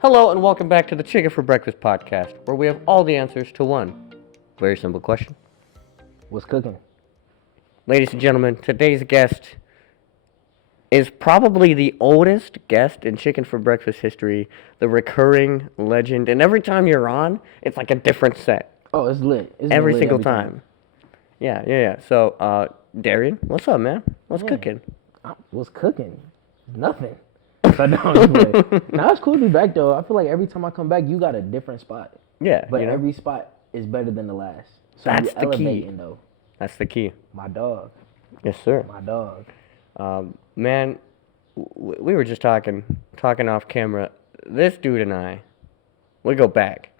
Hello and welcome back to the Chicken for Breakfast podcast, where we have all the answers to one very simple question. What's cooking? Ladies and gentlemen, today's guest is probably the oldest guest in Chicken for Breakfast history, the recurring legend, and every time you're on, it's like a different set. Oh, it's lit. It's every lit single time. Yeah. So, Darian, what's up, man? What's cooking? What's cooking? Nothing. So now it's cool to be back though. I feel like every time I come back, you got a different spot. Yeah, but every spot is better than the last. So that's the key. Though. That's the key. My dog. Yes, sir. My dog. Man, we were just talking off camera. This dude and I, we go back.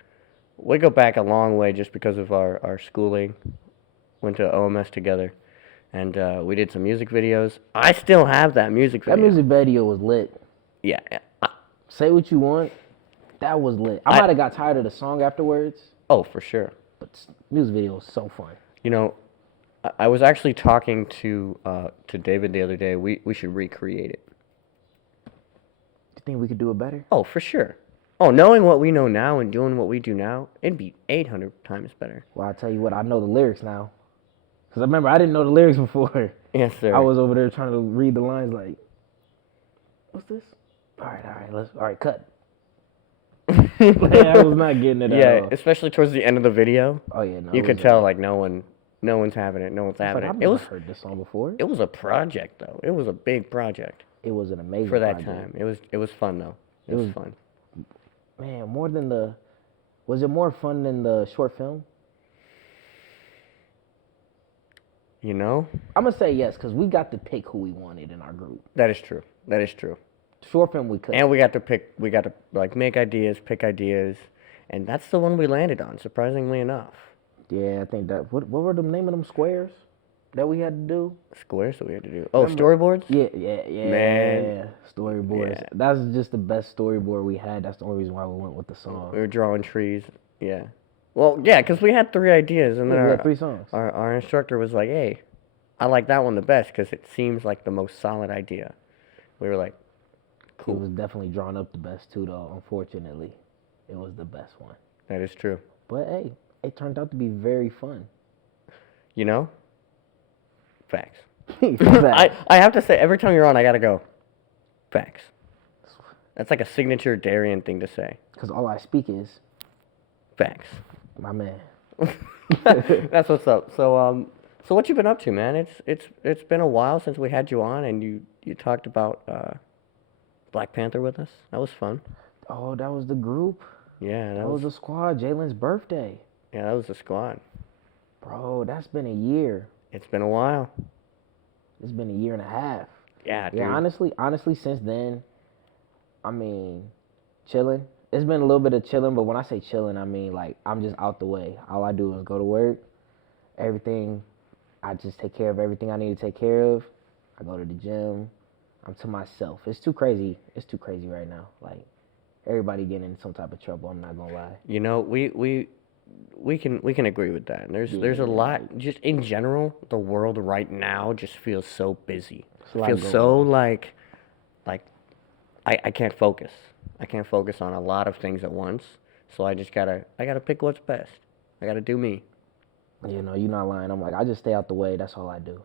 We go back a long way just because of our schooling. Went to OMS together, and we did some music videos. I still have that music video. That music video was lit. Yeah. Say what you want. That was lit. I might have got tired of the song afterwards. Oh, for sure. But music video was so fun. You know, I was actually talking to David the other day. We should recreate it. Do you think we could do it better? Oh, for sure. Oh, knowing what we know now and doing what we do now, it'd be 800 times better. Well, I'll tell you what, I know the lyrics now. Because I remember I didn't know the lyrics before. Yes, sir. I was over there trying to read the lines like, what's this? All right, cut. I was not getting it at all. Especially towards the end of the video. Oh, yeah, no. You could tell, like, no one's having it. No one's having it. I've never heard this song before. It was a project, though. It was a big project. It was an amazing for that project. time. It was fun, though. It was fun. Man, was it more fun than the short film? You know? I'm going to say yes, because we got to pick who we wanted in our group. That is true. Short film we could. And we got to like make ideas, pick ideas, and that's the one we landed on, surprisingly enough. Yeah, I think that, what were the name of them squares that we had to do? Squares that we had to do. Oh, storyboards? Yeah. Man. Storyboards. Yeah. That's just the best storyboard we had. That's the only reason why we went with the song. We were drawing trees. Yeah. Well, yeah, because we had 3 ideas, and then we had 3 songs. Our instructor was like, "Hey, I like that one the best because it seems like the most solid idea." We were like, "Cool." It was definitely drawn up the best too, though. Unfortunately, it was the best one. That is true. But hey, it turned out to be very fun. You know? Facts. Facts. I have to say, every time you're on, I gotta go. Facts. That's like a signature Darian thing to say. Because all I speak is facts. My man. That's what's up. So what you been up to, man? It's been a while since we had you on, and you talked about Black Panther with us. That was fun. Oh, that was the group. Yeah, that was the squad. Jalen's birthday. Yeah, that was the squad. Bro, that's been a year. It's been a while. It's been a year and a half. Yeah, dude. Yeah, honestly, since then, I mean, chilling. It's been a little bit of chilling, but when I say chilling, I mean, like, I'm just out the way. All I do is go to work. Everything, I just take care of everything I need to take care of. I go to the gym. I'm to myself. It's too crazy. It's too crazy right now. Like, everybody getting in some type of trouble, I'm not going to lie. You know, we can agree with that. There's a lot, just in general, the world right now just feels so busy. It feels so like I can't focus. I can't focus on a lot of things at once. So I gotta pick what's best. I gotta do me. You know, you're not lying. I'm like, I just stay out the way. That's all I do.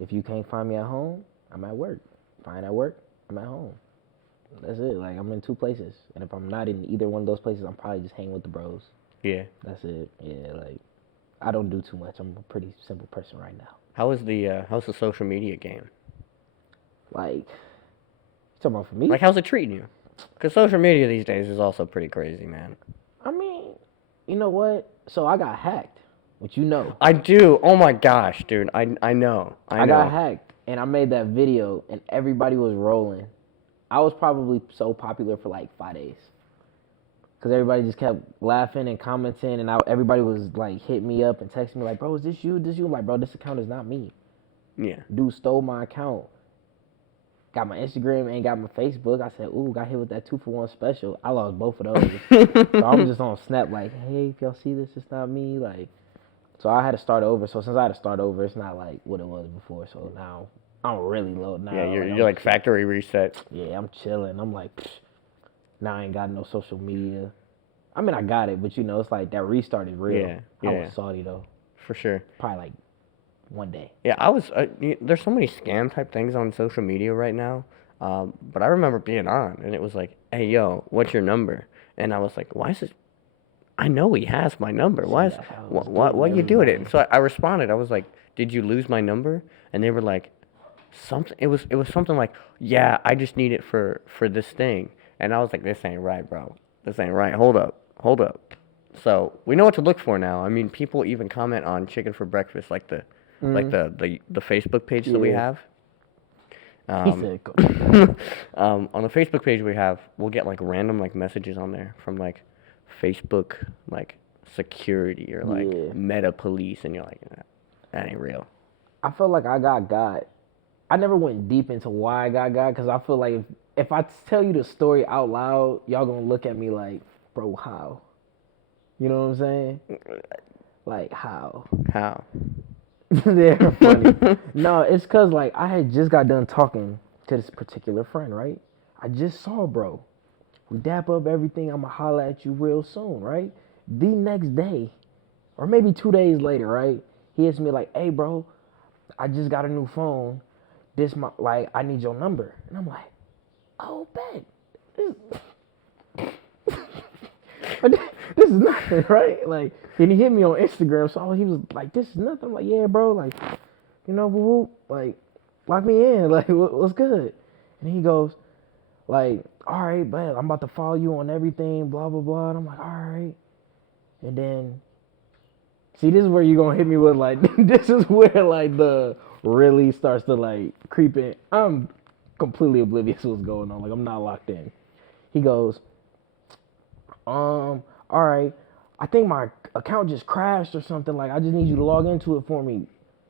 If you can't find me at home, I'm at work. If I ain't at work, I'm at home. That's it. Like, I'm in 2 places. And if I'm not in either one of those places, I'm probably just hanging with the bros. Yeah. That's it. Yeah, like, I don't do too much. I'm a pretty simple person right now. How's the social media game? Like, you talking about for me? Like, how's it treating you? Because social media these days is also pretty crazy, man. I mean, you know what? So I got hacked, which you know. I do. Oh my gosh, dude. I know. I got hacked, and I made that video, and everybody was rolling. I was probably so popular for like 5 days. Because everybody just kept laughing and commenting, and everybody was like hitting me up and texting me like, bro, is this you? I'm like, bro, this account is not me. Yeah. Dude stole my account. Got my Instagram and got my Facebook. I said, ooh, got hit with that 2-for-1 special. I lost both of those. So I'm just on Snap like, hey, if y'all see this, it's not me. Like, so I had to start over. So since I had to start over, it's not like what it was before. So now I'm really low now. Yeah, you're like factory reset. Yeah, I'm chilling. I'm like, Now I ain't got no social media. I mean, I got it, but it's like that restart is real. Yeah, I was salty though. for sure. Probably like one day. Yeah, there's so many scam type things on social media right now. But I remember being on, and it was like, "Hey, yo, what's your number?" And I was like, "Why is it? I know he has my number. Why See, is that's how it was what getting you doing it?" everybody. And so I responded. I was like, "Did you lose my number?" And they were like, "Something." It was something like, "Yeah, I just need it for this thing." And I was like, "This ain't right, bro. This ain't right. Hold up, hold up." So we know what to look for now. I mean, people even comment on chicken for breakfast, like the Facebook page that we Yeah. have. He said, "Go check that." On the Facebook page we have, we'll get like random like messages on there from like Facebook like security or like Yeah. Meta Police, and you're like, that ain't real. I felt like I got. I never went deep into why I got because I feel like if I tell you the story out loud, y'all gonna look at me like, bro, how? You know what I'm saying? Like how? How? They're funny. No, it's cause like I had just got done talking to this particular friend, right? I just saw bro. We dap up everything. I'ma holla at you real soon, right? The next day, or maybe 2 days later, right? He hits me like, "Hey, bro, I just got a new phone. I need your number." And I'm like, "Oh, bet. This is nothing, right?" Like, and he hit me on Instagram, so he was like, "This is nothing." I'm like, "Yeah, bro, like, whoop, whoop, like, lock me in, like, what's good?" And he goes, like, "All right, but I'm about to follow you on everything, blah blah blah." And I'm like, "All right." And then, see, this is where you're gonna hit me with like, this is where like the really starts to like creep in. I'm completely oblivious to what's going on. Like, I'm not locked in. He goes, all right, I think my account just crashed or something. Like, I just need you to log into it for me.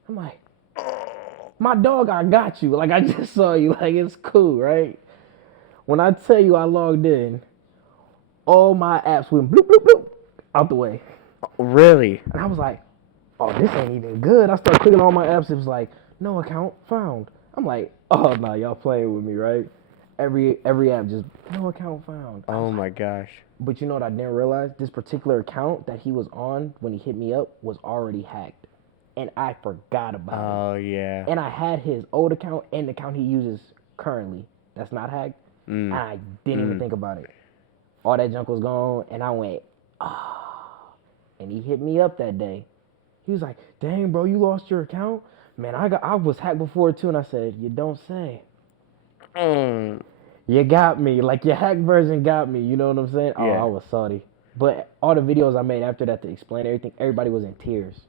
I'm like, my dog, I got you. Like, I just saw you. Like, it's cool, right? When I tell you I logged in, all my apps went bloop, bloop, bloop out the way. Really? And I was like, oh, this ain't even good. I started clicking on my apps. It was like, no account found. I'm like, oh, no, y'all playing with me, right? Every app just, no account found. Oh my gosh. But you know what I didn't realize? This particular account that he was on when he hit me up was already hacked. And I forgot about it. Oh yeah. And I had his old account and the account he uses currently that's not hacked. And I didn't even think about it. All that junk was gone, and I went, and he hit me up that day. He was like, "Dang, bro, you lost your account? Man, I was hacked before too." And I said, "You don't say." You got me. Like, your hack version got me. You know what I'm saying? Oh, Yeah. I was salty. But all the videos I made after that to explain everything, everybody was in tears.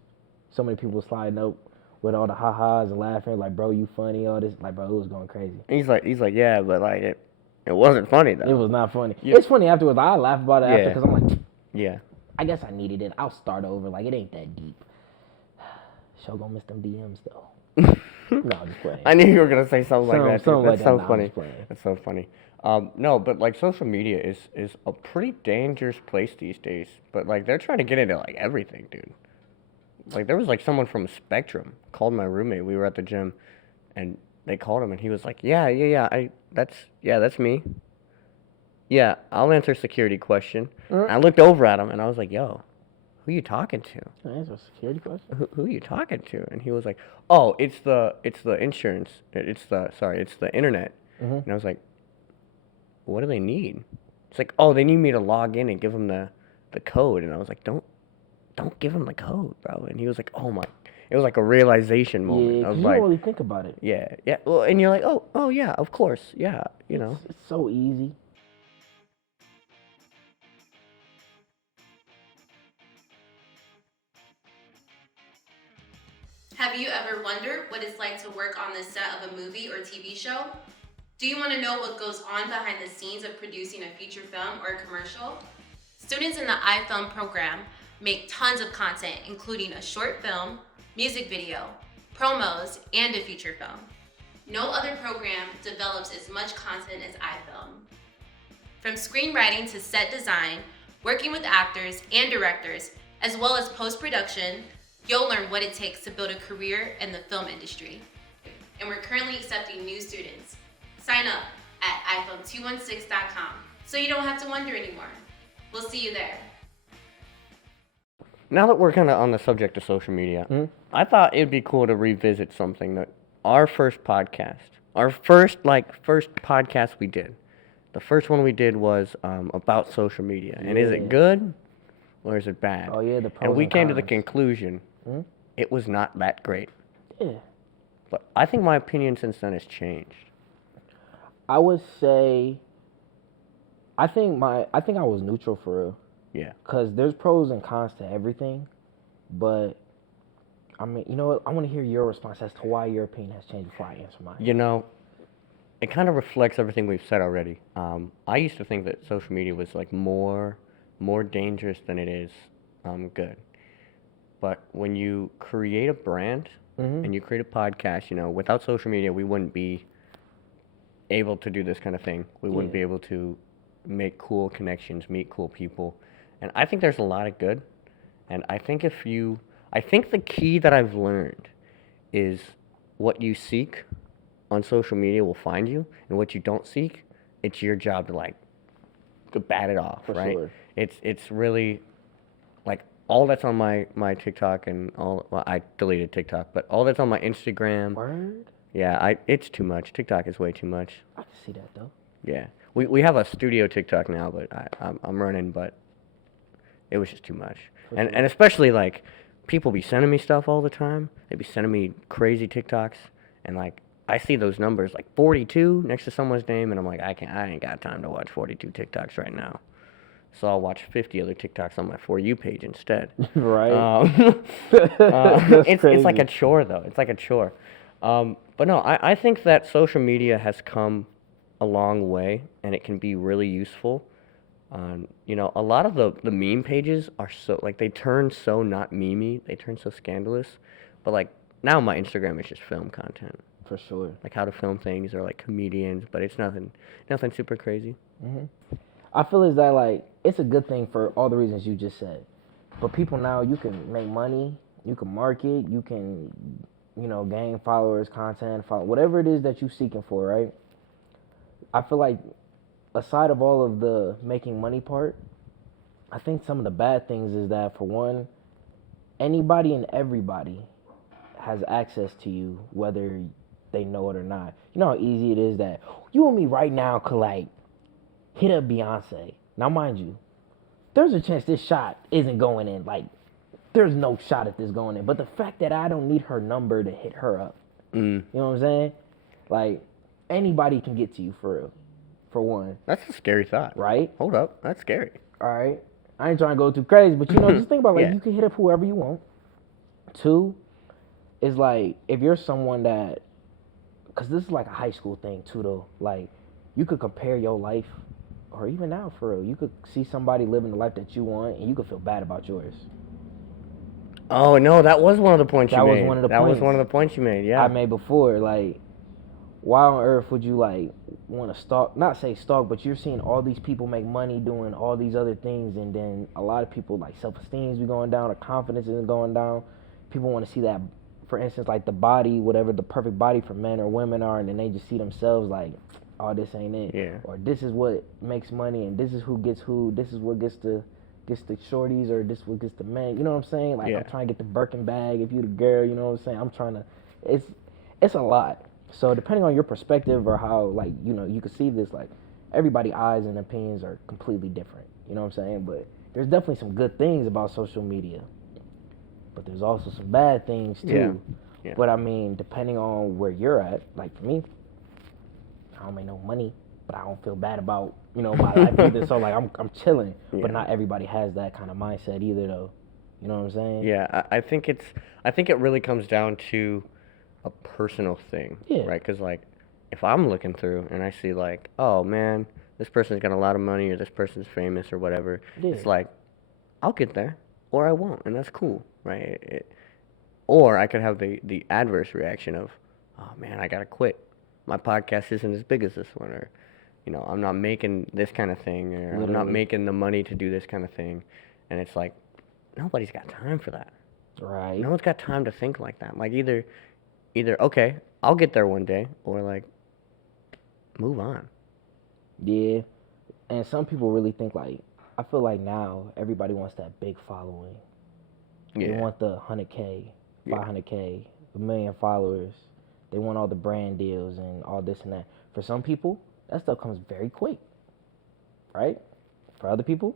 So many people sliding up with all the ha-has and laughing, like, "Bro, you funny," all this. Like, bro, it was going crazy. He's like, yeah, but like it wasn't funny though. It was not funny. Yeah. It's funny afterwards. I laugh about it after Yeah. because I'm like, Yeah. I guess I needed it. I'll start over. Like, it ain't that deep. Sure gonna miss them DMs though. No, I'm just playing. I knew you were gonna say something like that. Something That's like so that. No, I'm funny. just playing. That's so funny. No, but like social media is a pretty dangerous place these days. But like they're trying to get into like everything, dude. Like there was like someone from Spectrum called my roommate. We were at the gym, and they called him, and he was like, "Yeah, that's me. Yeah, I'll answer a security question." And I looked over at him, and I was like, "Yo, who you talking to? Can I answer a security question? Who are you talking to?" And he was like, "Oh, it's the insurance. It's the internet." And I was like, "What do they need?" It's like, "Oh, they need me to log in and give them the code." And I was like, "Don't give them the code, bro." And he was like, "Oh my." It was like a realization moment. Yeah, I because was you like, don't really think about it. yeah. Well, and you're like, "Oh yeah, of course. Yeah, you know." It's so easy. Have you ever wondered what it's like to work on the set of a movie or TV show? Do you want to know what goes on behind the scenes of producing a feature film or a commercial? Students in the iFilm program make tons of content, including a short film, music video, promos, and a feature film. No other program develops as much content as iFilm. From screenwriting to set design, working with actors and directors, as well as post-production, you'll learn what it takes to build a career in the film industry. And we're currently accepting new students. Sign up at iPhone216.com. so you don't have to wonder anymore. We'll see you there. Now that we're kind of on the subject of social media, I thought it'd be cool to revisit something that our first podcast, first podcast we did. The first one we did was about social media. And is it good or is it bad? Oh, yeah, the pros and we and came to the cons. conclusion it was not that great. Yeah. But I think my opinion since then has changed. I would say, I think I was neutral for real. Yeah. Because there's pros and cons to everything. But, I mean, you know what? I want to hear your response as to why your opinion has changed before I answer mine. You know, it kind of reflects everything we've said already. I used to think that social media was like more dangerous than it is good. But when you create a brand and you create a podcast, you know, without social media, we wouldn't be able to do this kind of thing. We wouldn't be able to make cool connections, meet cool people. And I think there's a lot of good. And I think I think the key that I've learned is what you seek on social media will find you, and what you don't seek, it's your job to bat it off, right? Sure. It's really like all that's on my TikTok and I deleted TikTok, but all that's on my Instagram. Word? Yeah, it's too much. TikTok is way too much. I can see that, though. Yeah, we have a studio TikTok now, but I'm running, but it was just too much. And especially like people be sending me stuff all the time. They be sending me crazy TikToks, and like I see those numbers like 42 next to someone's name, and I'm like, I ain't got time to watch 42 TikToks right now. So I'll watch 50 other TikToks on my For You page instead. Right. It's like a chore, though. It's like a chore. But no, I think that social media has come a long way, and it can be really useful. You know, a lot of the meme pages are so, like, they turn so not memey, they turn so scandalous. But, like, now my Instagram is just film content. For sure. Like how to film things or, like, comedians, but it's nothing super crazy. I feel as that, like, it's a good thing for all the reasons you just said. But people now, you can make money, you can market, you can, you know, gain followers, content, whatever it is that you're seeking for, right? I feel like aside of all of the making money part, I think some of the bad things is that, for one, anybody and everybody has access to you, whether they know it or not. You know how easy it is that you and me right now could, like, hit up Beyonce. Now, mind you, there's a chance this shot isn't going in. Like, there's no shot at this going in. But the fact that I don't need her number to hit her up, you know what I'm saying? Like, anybody can get to you for real, for one. That's a scary thought. Right? Hold up. That's scary. All right. I ain't trying to go too crazy, but, you know, just think about, like, you can hit up whoever you want. Two, is, like, if you're someone that, because this is, like, a high school thing, too, though. Like, you could compare your life, or even now, for real. You could see somebody living the life that you want, and you could feel bad about yours. Oh, no, that was one of the points you made. That was one of the That points. was one of the points you made, yeah. I made before, like, why on earth would you, like, want to stalk, not say stalk, but you're seeing all these people make money doing all these other things, and then a lot of people, like, self-esteem is going down, or confidence is going down. People want to see that, for instance, like, the body, whatever the perfect body for men or women are, and then they just see themselves like, oh, this ain't it. Yeah. Or this is what makes money, and this is who, this is what gets the shorties, or this is what gets the men. You know what I'm saying? Like, I'm trying to get the Birkin bag if you the girl, you know what I'm saying? I'm trying to, it's a lot. So depending on your perspective or how, like, you know, you can see this, like, everybody's eyes and opinions are completely different. You know what I'm saying? But there's definitely some good things about social media. But there's also some bad things too. Yeah. But I mean, depending on where you're at, like for me, I don't make no money, but I don't feel bad about, you know, my life either. So like I'm chilling. Yeah. But not everybody has that kind of mindset either, though. You know what I'm saying? Yeah, I think it really comes down to a personal thing, right? Because like, if I'm looking through and I see like, oh man, this person's got a lot of money, or this person's famous, or whatever, it's like, I'll get there, or I won't, and that's cool, right? Or I could have the adverse reaction of, oh man, I gotta quit. My podcast isn't as big as this one, or, you know, I'm not making this kind of thing, or I'm not making the money to do this kind of thing, and it's like, nobody's got time for that. Right. No one's got time to think like that. Like either okay, I'll get there one day, or like, move on. Yeah. And some people really think like, I feel like now everybody wants that big following. They want the 100K, 500K, a million followers. They want all the brand deals and all this and that. For some people, that stuff comes very quick, right? For other people,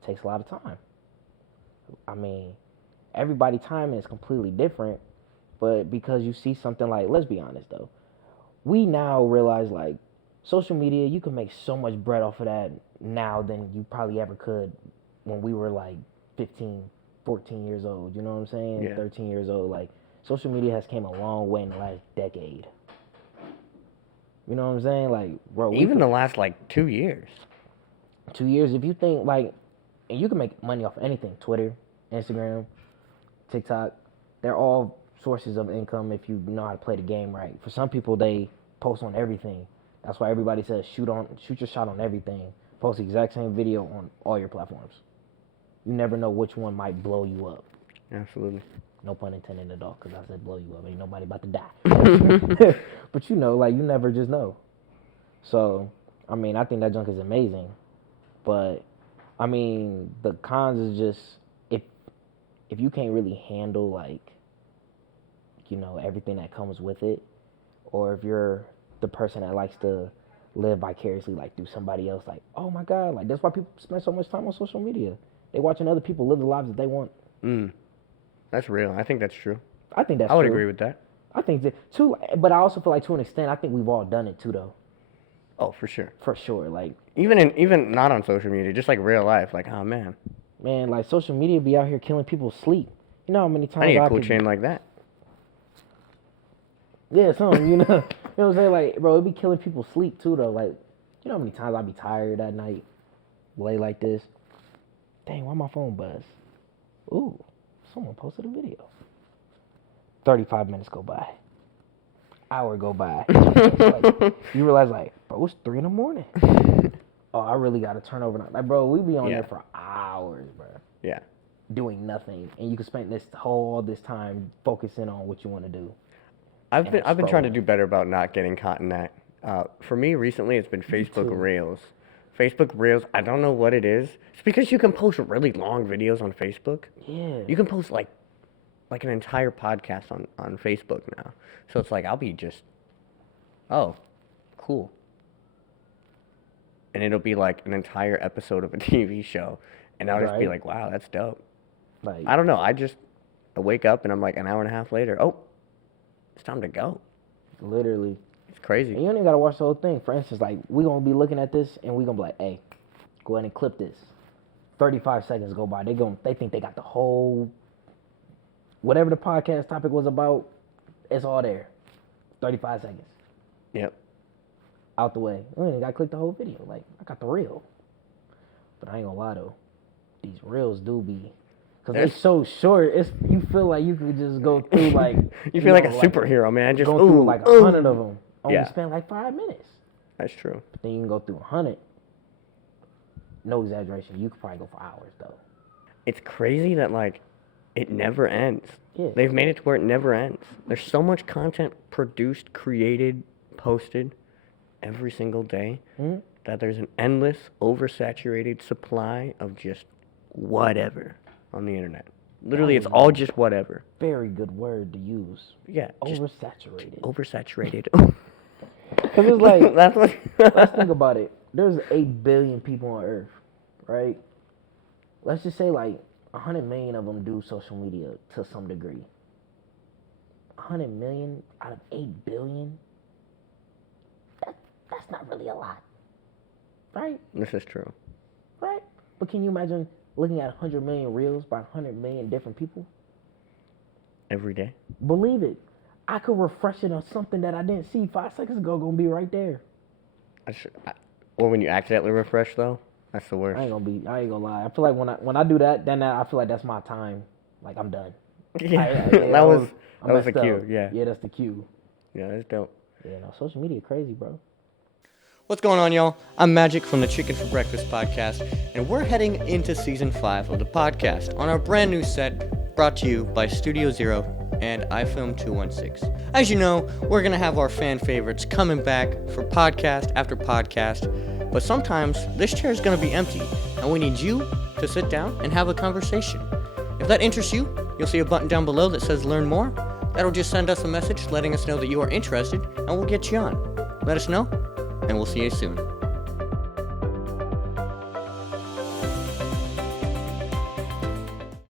it takes a lot of time. I mean, everybody's timing is completely different, but because you see something like, let's be honest though, we now realize like social media, you can make so much bread off of that now than you probably ever could when we were like 15, 14 years old. You know what I'm saying? Yeah. 13 years old. Like, social media has came a long way in the last decade. You know what I'm saying? Like, bro, even the last like 2 years. 2 years, if you think like, and you can make money off anything. Twitter, Instagram, TikTok, they're all sources of income if you know how to play the game right. For some people, they post on everything. That's why everybody says shoot your shot on everything. Post the exact same video on all your platforms. You never know which one might blow you up. Absolutely. No pun intended at all, because I said blow you up. Ain't nobody about to die. But you know, like, you never just know. So, I mean, I think that junk is amazing. But, I mean, the cons is just, if you can't really handle, like, you know, everything that comes with it, or if you're the person that likes to live vicariously, like, through somebody else, like, oh my God, like, that's why people spend so much time on social media. They watching other people live the lives that they want. That's real. I think that's true. I think that's I would true. agree with that. I think that too, but I also feel like to an extent, I think we've all done it too, though. Oh, for sure. For sure, like even not on social media, just like real life. Like, oh man, like social media be out here killing people's sleep. You know how many times I need a cool chain like that. Yeah, something. You know what I'm saying? Like, bro, it be killing people's sleep too, though. Like, you know how many times I be tired at night, lay like this. Dang, why my phone buzz? Ooh, someone posted a video. 35 minutes go by. Hour go by. Like, you realize, like, bro, it's 3 a.m. Oh, I really got to turn over. Like, bro, we be on there for hours, bro. Yeah. Doing nothing. And you can spend all this time focusing on what you want to do. I've been trying to do better about not getting caught in that. For me, recently, it's been Facebook Reels. Facebook Reels, I don't know what it is. It's because you can post really long videos on Facebook. Yeah. You can post, like an entire podcast on Facebook now. So it's like, I'll be just, oh, cool. And it'll be like an entire episode of a TV show. And I'll just be like, wow, that's dope. Like, I don't know. I wake up and I'm like an hour and a half later, oh, it's time to go. Literally. It's crazy. And you don't even got to watch the whole thing. For instance, like, we going to be looking at this and we going to be like, hey, go ahead and clip this. 35 seconds go by. They think they got the whole, whatever the podcast topic was about, it's all there. 35 seconds. Yep. Out the way. I ain't got to click the whole video. Like, I got the reel. But I ain't gonna lie though, these reels do be, cause they're so short. You feel like you could just go through like. you feel like a superhero, man. Just go through like 100 of them. Only spend like 5 minutes. That's true. But then you can go through 100. No exaggeration. You could probably go for hours though. It's crazy that like, it never ends. Yeah. They've made it to where it never ends. There's so much content produced, created, posted every single day. Mm-hmm. That there's an endless, oversaturated supply of just whatever on the internet. Literally, it's all just whatever. Very good word to use. Yeah. Oversaturated. Oversaturated. Because it's like, that's what. let's think about it. There's 8 billion people on Earth, right? Let's just say like 100 million of them do social media to some degree. 100 million out of 8 billion? That's not really a lot. Right? This is true. Right? But can you imagine looking at 100 million reels by 100 million different people? Every day. Believe it. I could refresh it on something that I didn't see 5 seconds ago, gonna be right there. Or when you accidentally refresh, though, that's the worst. I ain't gonna lie. I feel like when I do that, then I feel like that's my time. Like, I'm done. Yeah, that was the cue. Yeah. Yeah, that's the cue. Yeah, that's dope. Yeah, no, social media crazy, bro. What's going on, y'all? I'm Magic from the Chicken for Breakfast podcast, and we're heading into season 5 of the podcast on our brand new set brought to you by Studio Zero and iFilm216. As you know, we're going to have our fan favorites coming back for podcast after podcast, but sometimes this chair is going to be empty, and we need you to sit down and have a conversation. If that interests you, you'll see a button down below that says Learn More. That'll just send us a message letting us know that you are interested, and we'll get you on. Let us know, and we'll see you soon.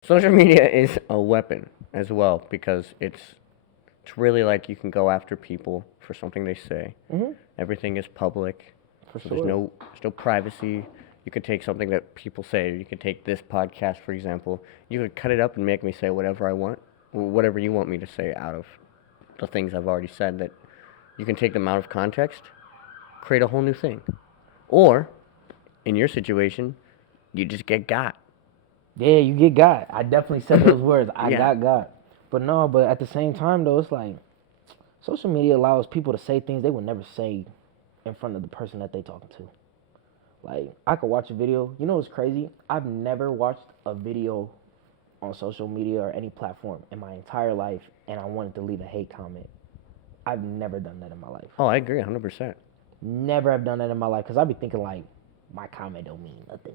Social media is a weapon as well, because it's really like you can go after people for something they say. Mm-hmm. Everything is public, For so sure. there's no privacy. You could take something that people say. You could take this podcast, for example. You could cut it up and make me say whatever I want, or whatever you want me to say out of the things I've already said. That you can take them out of context, create a whole new thing. Or, in your situation, you just get got. Yeah, you get got. I definitely said those words. I Yeah. got. But no, but at the same time, though, it's like social media allows people to say things they would never say in front of the person that they talking to. Like, I could watch a video. You know what's crazy? I've never watched a video on social media or any platform in my entire life, and I wanted to leave a hate comment. I've never done that in my life. Oh, I agree, 100%. Never have done that in my life, because I'd be thinking, like, my comment don't mean nothing.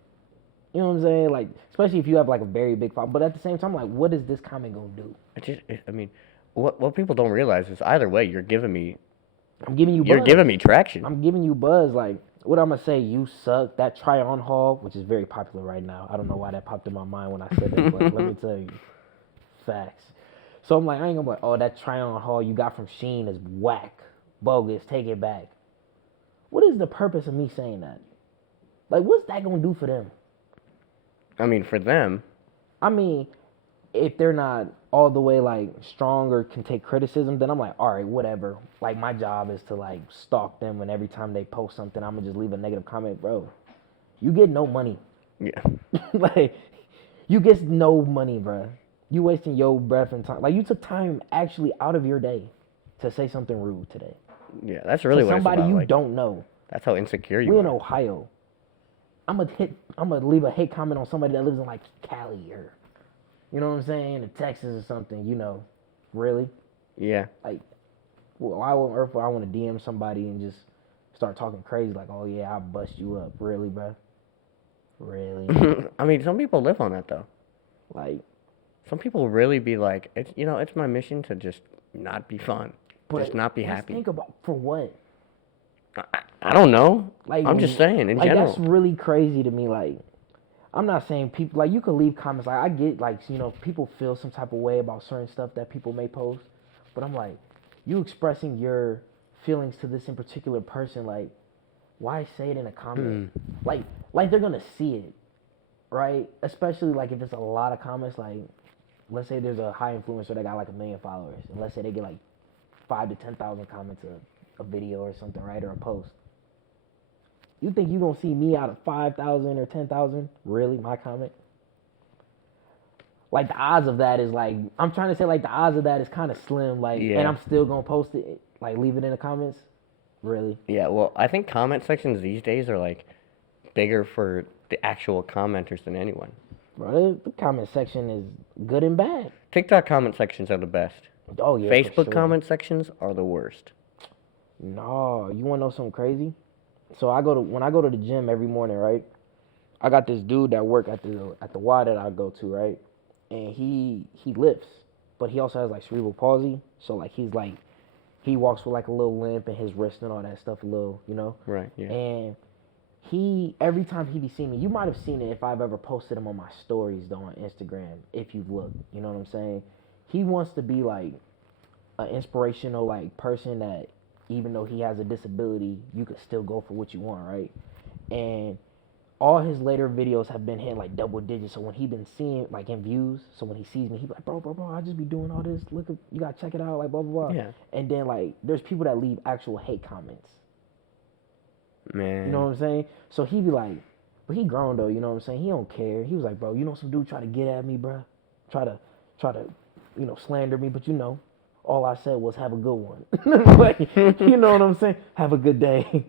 You know what I'm saying? Like, especially if you have, like, a very big following. But at the same time, like, what is this comment going to do? I mean, what people don't realize is either way, you're giving me I'm traction. I'm giving you buzz. Like, what I'm going to say, you suck. That try-on haul, which is very popular right now. I don't know why that popped in my mind when I said that, but let me tell you. Facts. So I'm like, I ain't going to be like, oh, that try-on haul you got from Shein is whack, bogus, take it back. What is the purpose of me saying that? Like, what's that going to do for them? I mean, for them, I mean, if they're not all the way, like, strong or can take criticism, then I'm like, all right, whatever. Like, my job is to, like, stalk them, and every time they post something, I'm going to just leave a negative comment. Bro, you get no money. yeah. Like, you get no money, bro. You wasting your breath and time. Like, you took time actually out of your day to say something rude today. Yeah, that's really to what it's somebody about. you Like, don't know. that's how insecure you We're in are. Ohio. I'm gonna leave a hate comment on somebody that lives in, like, Cali or, you know what I'm saying, in Texas or something, you know. Really? Yeah. Like, well, why on earth would I want to DM somebody and just start talking crazy like, oh yeah, I'll bust you up. Really, bro? Really? I mean, some people live on that, though. Like, Some people really be like, it's my mission to just not be fun. but Just not be let's happy. think about, for what? I don't know. Like, I'm just saying, in like, general. that's really crazy to me. Like, I'm not saying people, like, you could leave comments. Like, I get, like, you know, people feel some type of way about certain stuff that people may post. But I'm like, you expressing your feelings to this in particular person, like, why say it in a comment? Like they're going to see it, right? Especially, like, if it's a lot of comments. Like, let's say there's a high influencer that got, like, 1 million followers. And let's say they get, like, 5,000 to 10,000 comments a video or something, right? Or a post. You think you gonna see me out of 5,000 or 10,000? Really, my comment? Like, the odds of that is, like, I'm trying to say, like, the odds of that is kind of slim. Like, Yeah. and I'm still gonna post it, like, leave it in the comments. Really? Yeah, well, I think comment sections these days are, like, bigger for the actual commenters than anyone. Bro, the comment section is good and bad. TikTok comment sections are the best. Oh yeah. for Facebook sure. comment sections are the worst. No, you wanna know something crazy? So when I go to the gym every morning, right? I got this dude that work at the Y that I go to, right? And he lifts, but he also has, like, cerebral palsy. So, like, he walks with, like, a little limp and his wrist and all that stuff a little, you know. Right, yeah. And every time he be seeing me, you might have seen it if I've ever posted him on my stories though on Instagram, if you've looked, you know what I'm saying? He wants to be, like, an inspirational, like, person that even though he has a disability, you could still go for what you want, right? And all his later videos have been hitting, like, double digits. So when he been seeing, like, in views, so when he sees me, he be like, bro, I just be doing all this. Look, you gotta check it out, like, blah, blah, blah. Yeah. And then, like, there's people that leave actual hate comments. Man. You know what I'm saying? So he be like, but he grown though, you know what I'm saying? He don't care. He was like, bro, you know some dude try to get at me, bro? Try to, you know, slander me, but you know, all I said was have a good one. Like, you know what I'm saying? Have a good day.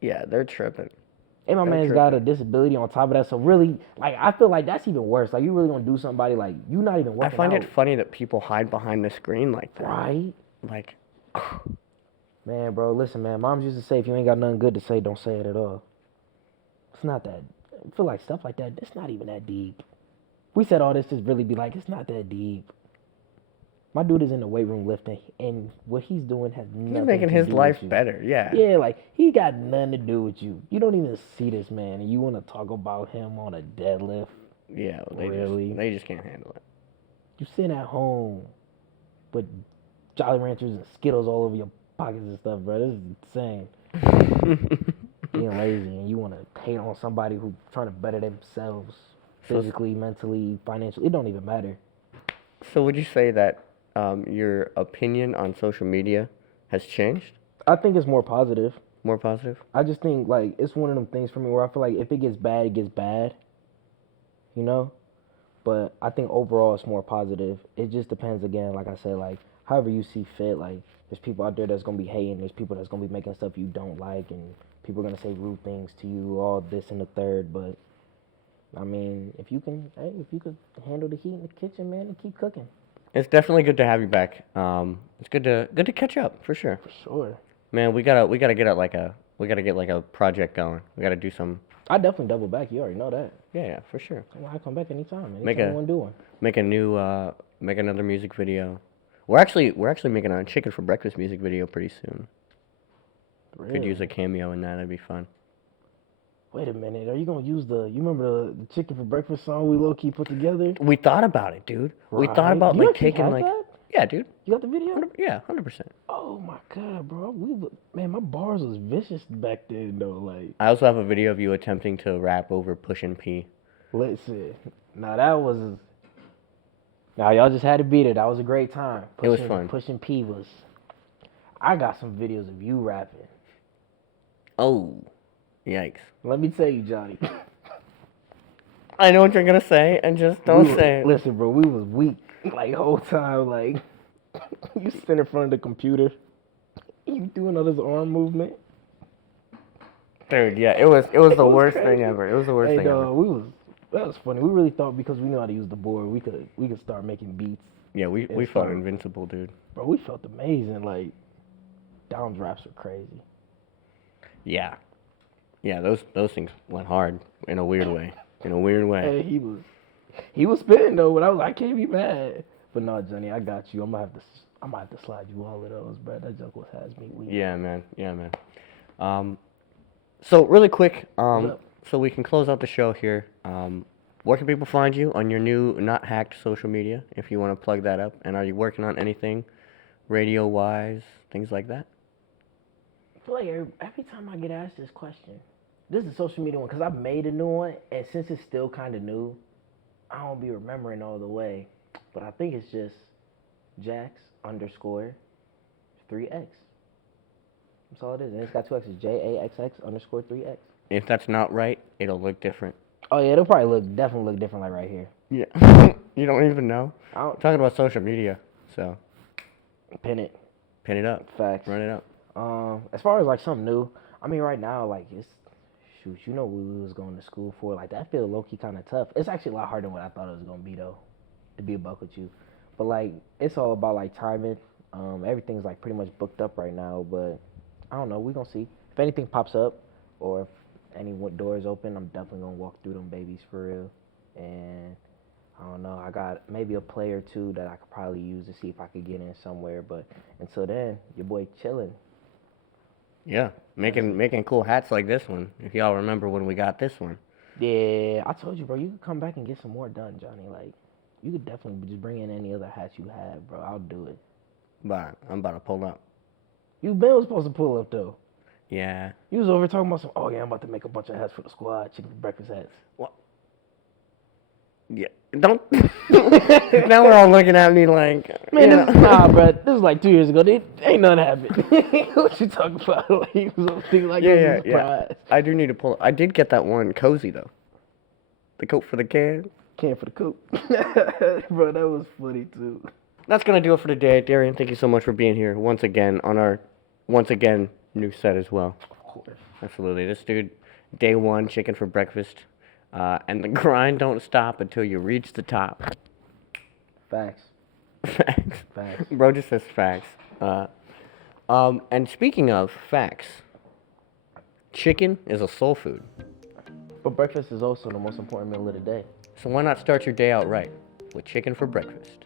Yeah, they're tripping. And my man's got a disability on top of that. So really, like, I feel like that's even worse. Like, you really gonna do somebody, like, you not even working I find out. it funny that people hide behind the screen like that. Right? Like, Man, bro, listen, man. Moms used to say, if you ain't got nothing good to say, don't say it at all. It's not that. I feel like stuff like that, it's not even that deep. We said all this to really be like, it's not that deep. My dude is in the weight room lifting, and what he's doing has nothing he's making to his do life with you. better. Yeah. Yeah, like, he got nothing to do with you. You don't even see this man, and you want to talk about him on a deadlift. Yeah. Really? They just can't handle it. You sitting at home with Jolly Ranchers and Skittles all over your pockets and stuff, bro. This is insane. Being lazy, and you want to hate on somebody who's trying to better themselves physically, mentally, financially. It don't even matter. So would you say that your opinion on social media has changed? I think it's more positive. More positive? I just think, like, it's one of them things for me where I feel like if it gets bad, it gets bad. You know? But I think overall it's more positive. It just depends, again, like I said, like, however you see fit. Like, there's people out there that's going to be hating. There's people that's going to be making stuff you don't like. And people are going to say rude things to you, all this and the third. But, I mean, if you can handle the heat in the kitchen, man, and keep cooking. It's definitely good to have you back. It's good to catch up for sure. For sure. Man, we gotta get like a project going. We gotta do some. I definitely double back. You already know that. Yeah, for sure. I come back anytime. Make you want to do one. Make a new make another music video. We're actually making a chicken for breakfast music video pretty soon. Really? Could use a cameo in that. That'd be fun. Wait a minute. Are you gonna use you remember the chicken for breakfast song we low key put together? We thought about it, dude. We Right. thought about You like actually taking have like that? yeah, dude. You got the video? 100%. Oh my god, bro. Man, my bars was vicious back then though. Like, I also have a video of you attempting to rap over Pushin' P. listen. Now y'all just had to beat it. That was a great time. It was fun. Pushing P was. I got some videos of you rapping. Oh, yikes! Let me tell you, Johnny. I know what you're gonna say, and just don't say it. Listen, bro, we was weak like whole time. Like, you sit in front of the computer, you doing all this arm movement. Dude, yeah, it was the was worst crazy. thing ever. It was the worst thing ever. That was funny. We really thought because we knew how to use the board, we could start making beats. Yeah, we felt invincible, dude. Bro, we felt amazing. Like, Dom's raps were crazy. Yeah, those things went hard in a weird way. Hey, he was spitting though, but I can't be mad. But no, Johnny, I got you. I'm gonna have to slide you all of those, bro. That joke has me weak. Yeah, man. So really quick, so we can close out the show here. Where can people find you on your new not hacked social media if you want to plug that up? And are you working on anything radio wise, things like that? I feel like every time I get asked this question, this is a social media one because I made a new one, and since it's still kind of new, I don't be remembering all the way. But I think it's just Jax_3X. That's all it is. And it's got 2 X's. JAXX_3X. If that's not right, it'll look different. Oh, yeah, it'll probably definitely look different like right here. Yeah. You don't even know? I don't, We're talking about social media, so pin it. pin it up. Facts. Run it up. As far as like something new, I mean, right now, like, shoot, you know what we was going to school for. Like, that feel low-key kind of tough. It's actually a lot harder than what I thought it was going to be, though, to be a buck with you. But, like, it's all about, like, timing. Everything's, like, pretty much booked up right now, but I don't know. We're going to see. If anything pops up or if any doors open, I'm definitely going to walk through them babies for real. And I don't know. I got maybe a play or two that I could probably use to see if I could get in somewhere. But until then, your boy chilling. Yeah, making cool hats like this one. If y'all remember when we got this one. Yeah, I told you, bro. You could come back and get some more done, Johnny. Like, you could definitely just bring in any other hats you have, bro. I'll do it. But I'm about to pull up. You been supposed to pull up, though. Yeah. You was over talking about some, oh, yeah, I'm about to make a bunch of hats for the squad, chicken breakfast hats. What? Yeah. Don't. Now we're all looking at me like. Man, you know. nah, bro. This was like 2 years ago. Ain't nothing happened. What you talking about? Like, he was thinking like it was a surprise. I do need to pull. I did get that one cozy though. The coat for the can. Can for the coat. Bro, that was funny too. That's gonna do it for today, Darian. Thank you so much for being here once again on our new set as well. Of course. Absolutely. This dude Day one, chicken for breakfast. And the grind don't stop until you reach the top. Facts. Facts. Facts. Bro just says facts. And speaking of facts, chicken is a soul food. But breakfast is also the most important meal of the day. So why not start your day out right with chicken for breakfast?